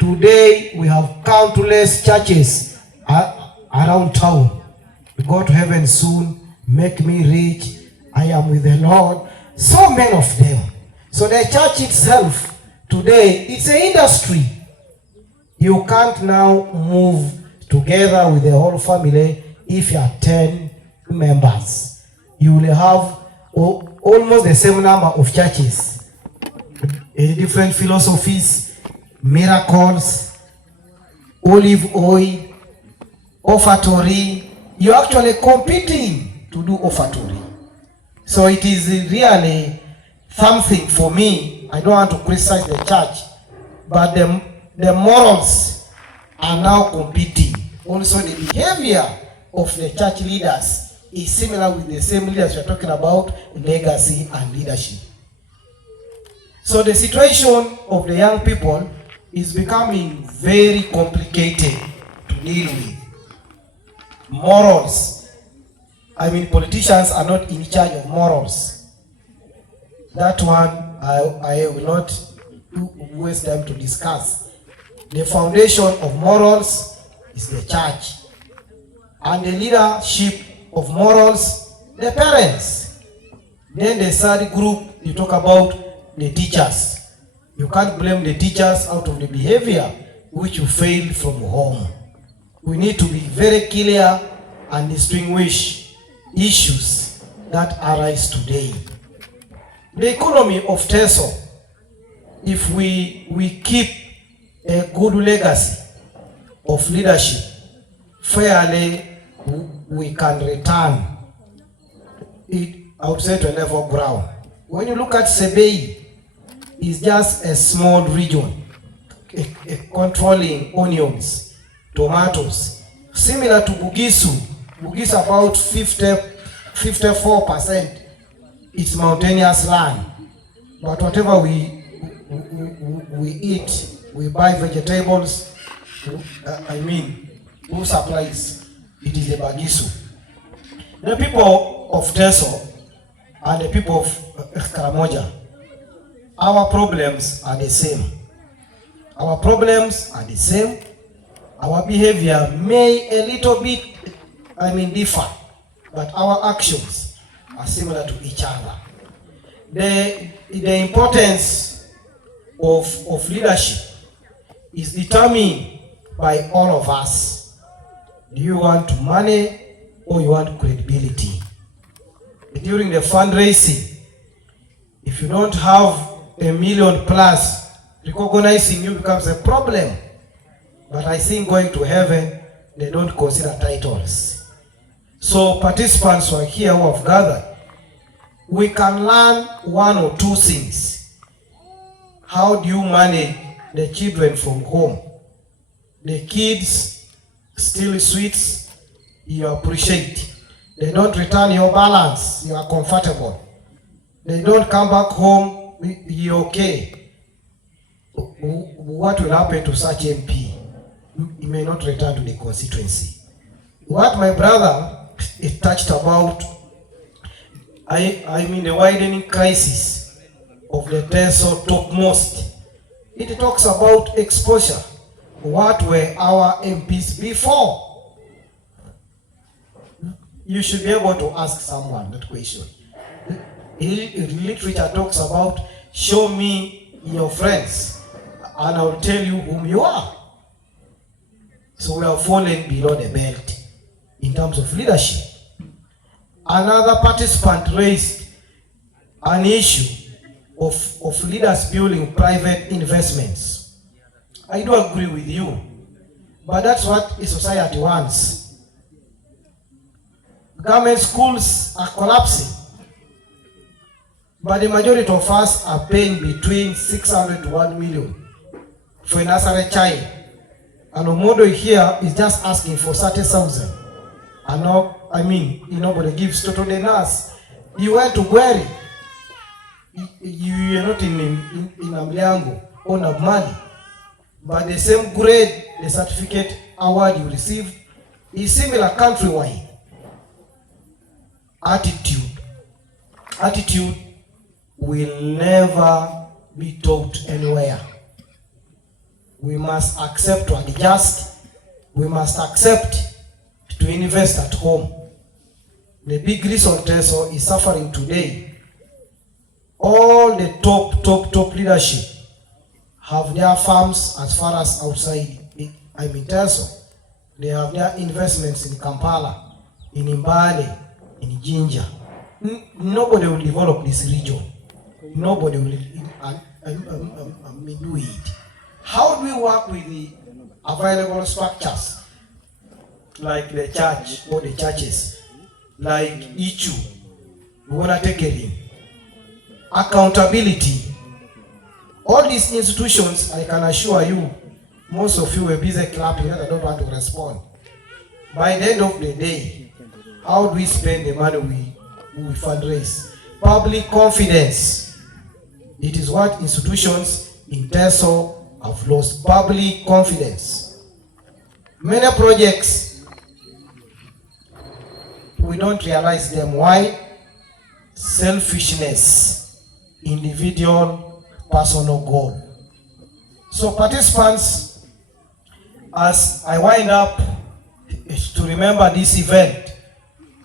Today we have countless churches around town. We go to heaven soon, make me rich, I am with the Lord. So many of them. So the church itself today, it's an industry. You can't now move together with the whole family if you are 10 members. You will have almost the same number of churches, different philosophies, miracles, olive oil, offertory. You're actually competing to do offertory. So it is really something for me. I don't want to criticize the church, but the morals are now competing. Also the behavior of the church leaders is similar with the same leaders we are talking about, legacy and leadership. So the situation of the young people is becoming very complicated to deal with. Morals. I mean, politicians are not in charge of morals. That one I will not waste time to discuss. The foundation of morals is the church. And the leadership of morals, the parents. Then the third group, you talk about the teachers. You can't blame the teachers out of the behavior which you failed from home. We need to be very clear and distinguish issues that arise today. The economy of Teso, if we keep a good legacy of leadership, fairly we can return it outside to a level ground. When you look at Sebei, it's just a small region controlling onions, tomatoes, similar to Bugisu. Bugisu about 54%. It's mountainous land, but whatever we eat, we buy vegetables. Who supplies? It is the Bagisu. The people of Teso and the people of Karamoja, our problems are the same. Our problems are the same. Our behavior may a little bit, differ, but our actions are similar to each other. The importance of leadership is determined by all of us. Do you want money or you want credibility? During the fundraising, if you don't have $1 million plus, recognizing you becomes a problem. But I think going to heaven, they don't consider titles. So participants who are here who have gathered, we can learn one or two things. How do you manage the children from home? The kids steal sweets, you appreciate. They don't return your balance, you are comfortable. They don't come back home, you're okay. What will happen to such MP? He may not return to the constituency. What my brother touched about, the widening crisis of the Teso topmost. It talks about exposure. What were our MPs before? You should be able to ask someone that question. Literature talks about, show me your friends and I will tell you whom you are. So we are falling below the belt in terms of leadership. Another participant raised an issue of leaders building private investments. I do agree with you, but that's what a society wants. Government schools are collapsing, but the majority of us are paying between 600 to 1 million for a nursery child. And Omodo here is just asking for 30,000. And now, nobody gives to the nurse. You went to Gweri. You are not in Amliango, own of money. But the same grade, the certificate award you receive is similar countrywide. Attitude will never be taught anywhere. we must accept to adjust, we must accept to invest at home. The big reason Teso is suffering today, all the top leadership have their farms as far as outside, I mean Teso. They have their investments in Kampala, in Mbale, in Jinja. Nobody will develop this region. Nobody will do it. How do we work with the available structures, like the church or the churches, like Ichu? We want to take it in. Accountability. All these institutions, I can assure you, most of you were busy clapping and I don't want to respond. By the end of the day, how do we spend the money we fundraise? Public confidence. It is what institutions in Teso have lost. Public confidence. Many projects, we don't realize them. Why? Selfishness, individual, personal goal. So participants, as I wind up to remember this event,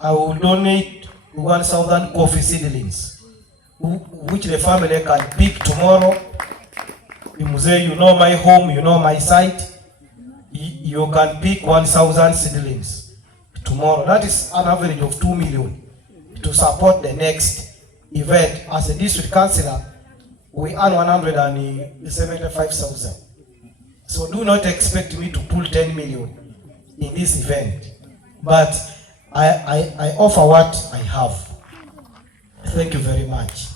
I will donate 1,000 coffee seedlings, which the family can pick tomorrow. You say, you know my home, you know my site. You can pick 1,000 seedlings tomorrow. That is an average of 2 million to support the next event. As a district councillor, we earn 175,000. So do not expect me to pull 10 million in this event. But I offer what I have. Thank you very much.